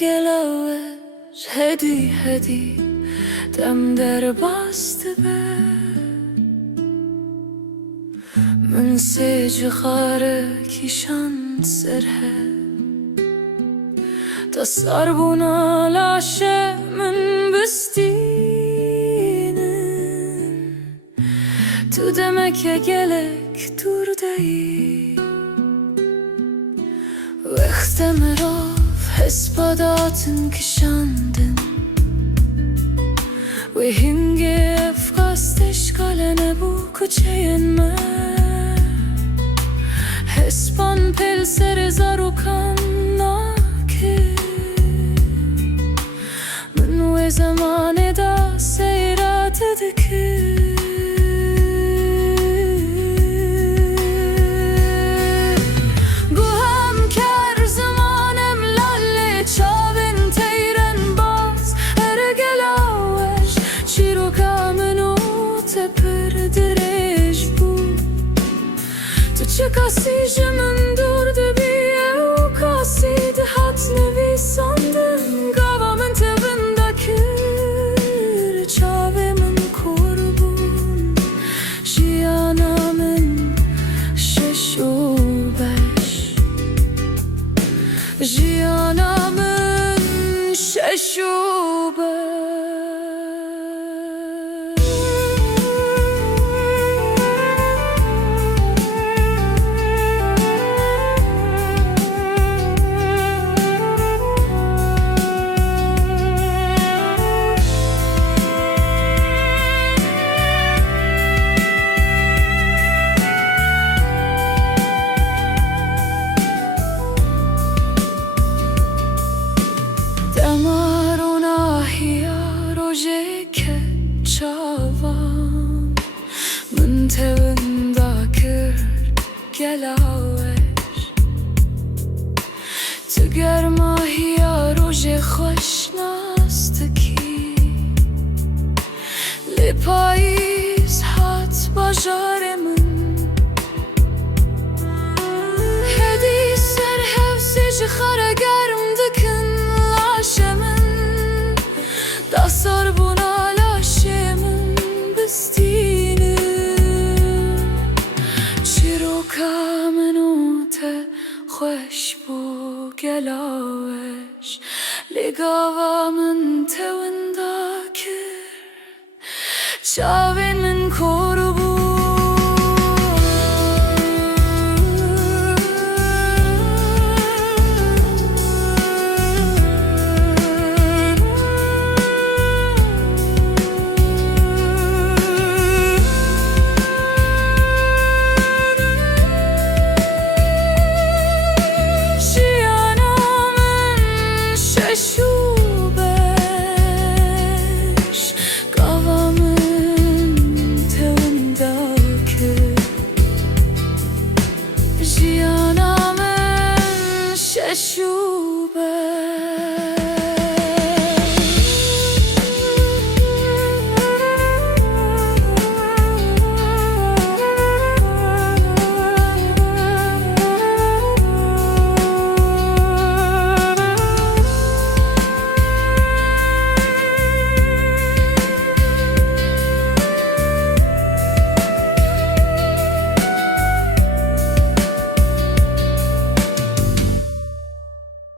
گلوش هدی دم در بسته به من سیج خاره کیشان سره تا سر بونا لاشه من بستینن تو demek gelek durdayı وقت مرا اسپاداتن کشاندن و هنگ افقاستش کالنه بو کچهین من اسپان پل سر زاروکان ناکه من و زمان دا سیرات دکه کسی من durdu bir ev kasıydı hat nevi sandım gavamın tevindakir çavemin kurbun jiyanamın şeş o beş jiyanamın şeş o beş من tevinde kır gelaver Tu germahiya roje خوش nastaki Li payis hat bajaremin Hedi ser hevseci xara germ dikin laşemin Da sar buna laşemin bistini کامنوته خوش بو گلاوش لگاوا من تونداکر چاوی